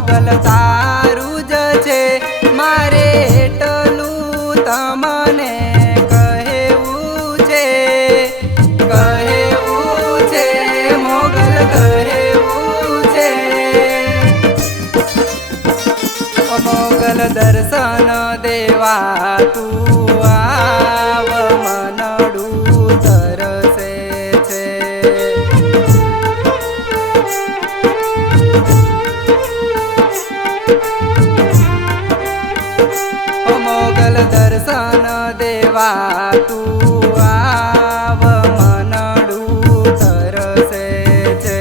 મોગલ તારું જ છે મારે એટલું તમને કહેવું છે મોગલ કહેવું છે મોગલ દર્શન દેવા તું આવ મનડું તરસે છે મોગલ દર્શન દેવા તું આવ મનડું તરસે છે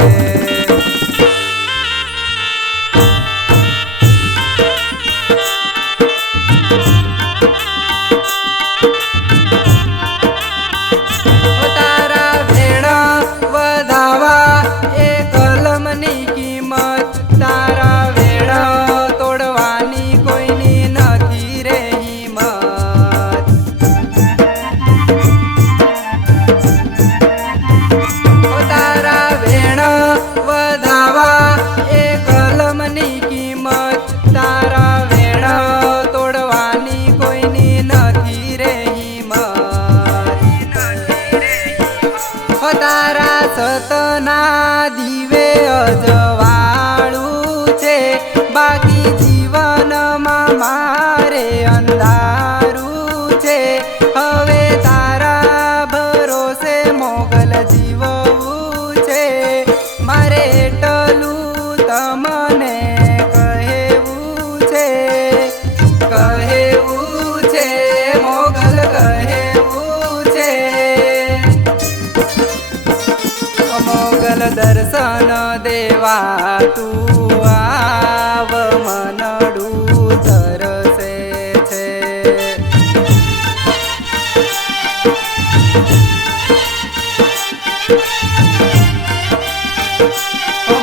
તારા વેણા વધાવા એ કલમની કિંમત તારા વેણા તોડવાની કોઈની નથી રે હિંમત તારા વેણા વધાવા એ કલમની કિંમત તારા વેણા તોડવાની કોઈની નથી રે હિંમત તારા સતના દીવે અજવાળું છે બાકી જીવનમાં મારે અંધારું છે હવે તારા ભરોસે મોગલ જીવવું છે મારે એટલું તમને કહેવું છે મોગલ કહેવું છે મોગલ દર્શન દેવા તું આવ મનડું તરસે છે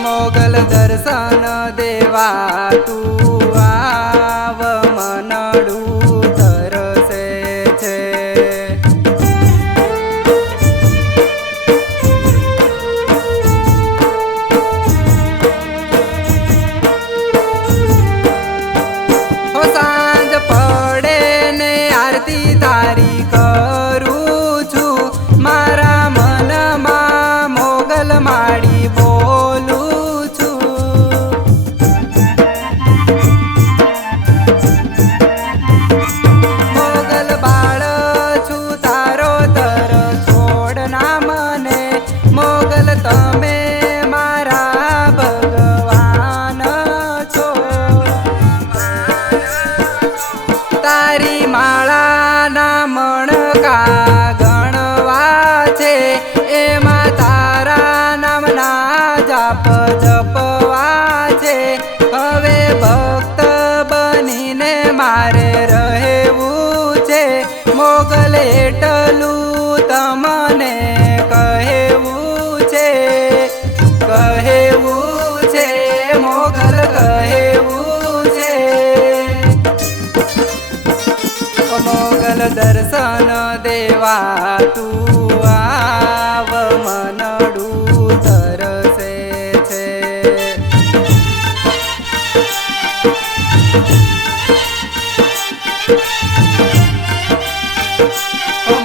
મોગલ દર્શન દેવા તું આવ મનડું તરસે છે સાંજ પડે ને આરતી તારી કરું છું મારા મનમાં મોગલ માડી બોલું છું મોગલ બાળ છું તારો તર છોડ ના મને મોગલ તમે મારા ભગવાન છો તારી માળાના મણકા ગણવા છે એમાં તારા નામના જાપ જપવા છે હવે ભક્ત બનીને મારે રહેવું છે મોગલ એટલું તમને કહેવું છે મોગલ કહેવું છે મોગલ દર્શન દેવા તું આવ મનડું તરસે છે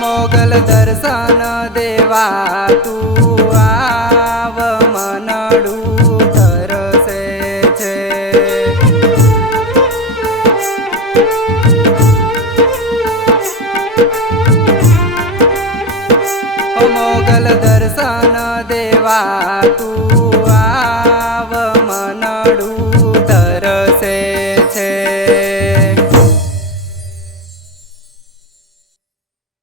મોગલ દર્શન દેવા તું આવ મનડું તરસે છે મોગલ દર્શન દેવા